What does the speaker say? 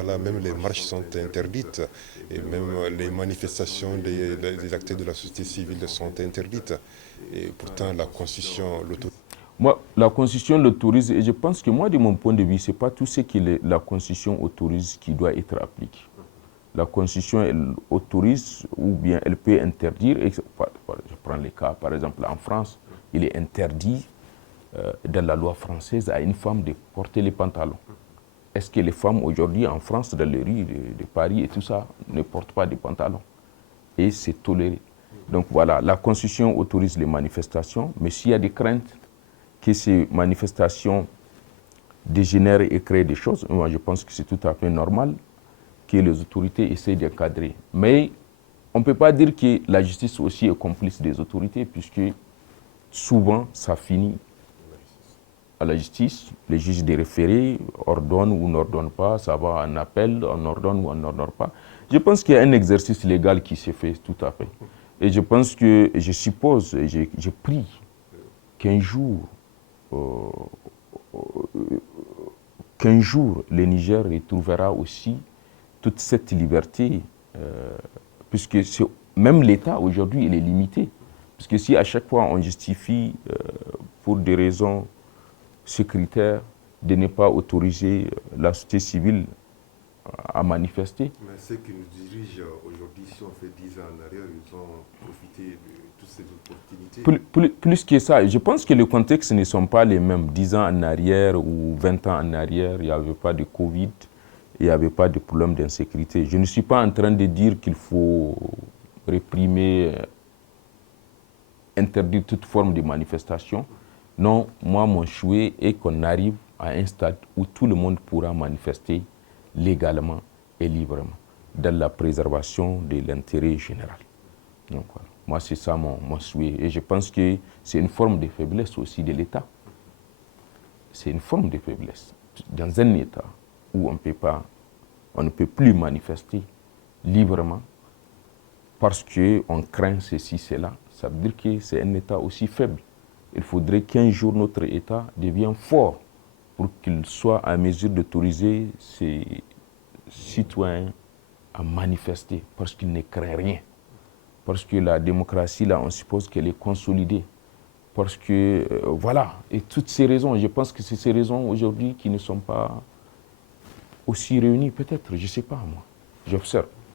Voilà, même les marches sont interdites et même les manifestations des acteurs de la société civile sont interdites. Et pourtant, la Constitution l'autorise. Moi, la Constitution l'autorise et je pense que moi, de mon point de vue, ce n'est pas tout ce que la Constitution autorise qui doit être appliqué. La Constitution, elle autorise ou bien elle peut interdire. Je prends les cas, par exemple, en France, il est interdit dans la loi française à une femme de porter les pantalons. Est-ce que les femmes aujourd'hui en France, dans les rues de Paris et tout ça, ne portent pas de pantalons? Et c'est toléré. Donc voilà, la Constitution autorise les manifestations, mais s'il y a des craintes que ces manifestations dégénèrent et créent des choses, moi je pense que c'est tout à fait normal que les autorités essaient d'encadrer. Mais on ne peut pas dire que la justice aussi est complice des autorités, puisque souvent ça finit à la justice, les juges des référés ordonnent ou n'ordonnent pas, ça va en appel, on ordonne ou on n'ordonne pas. Je pense qu'il y a un exercice légal qui se fait tout à fait. Et je pense que, je suppose, je prie qu'un jour, euh, qu'un jour, le Niger retrouvera aussi toute cette liberté, puisque même l'État aujourd'hui, il est limité. Parce que si à chaque fois on justifie pour des raisons sécuritaires de ne pas autoriser la société civile à manifester. Mais ceux qui nous dirigent aujourd'hui, si on fait 10 ans en arrière, ils ont profité de toutes ces opportunités. Plus que ça, je pense que les contextes ne sont pas les mêmes. 10 ans en arrière ou 20 ans en arrière, il n'y avait pas de Covid, il n'y avait pas de problème d'insécurité. Je ne suis pas en train de dire qu'il faut réprimer, interdire toute forme de manifestation. Non, moi, mon souhait est qu'on arrive à un stade où tout le monde pourra manifester légalement et librement, dans la préservation de l'intérêt général. Donc, voilà. Moi, c'est ça mon souhait. Et je pense que c'est une forme de faiblesse aussi de l'État. C'est une forme de faiblesse. Dans un État où on ne peut plus manifester librement parce qu'on craint ceci, cela, ça veut dire que c'est un État aussi faible. Il faudrait qu'un jour notre État devienne fort pour qu'il soit en mesure d'autoriser ses citoyens à manifester parce qu'ils ne créent rien. Parce que la démocratie, là, on suppose qu'elle est consolidée. Parce que, voilà, et toutes ces raisons, je pense que c'est ces raisons aujourd'hui qui ne sont pas aussi réunies, peut-être, je ne sais pas, moi. J'observe.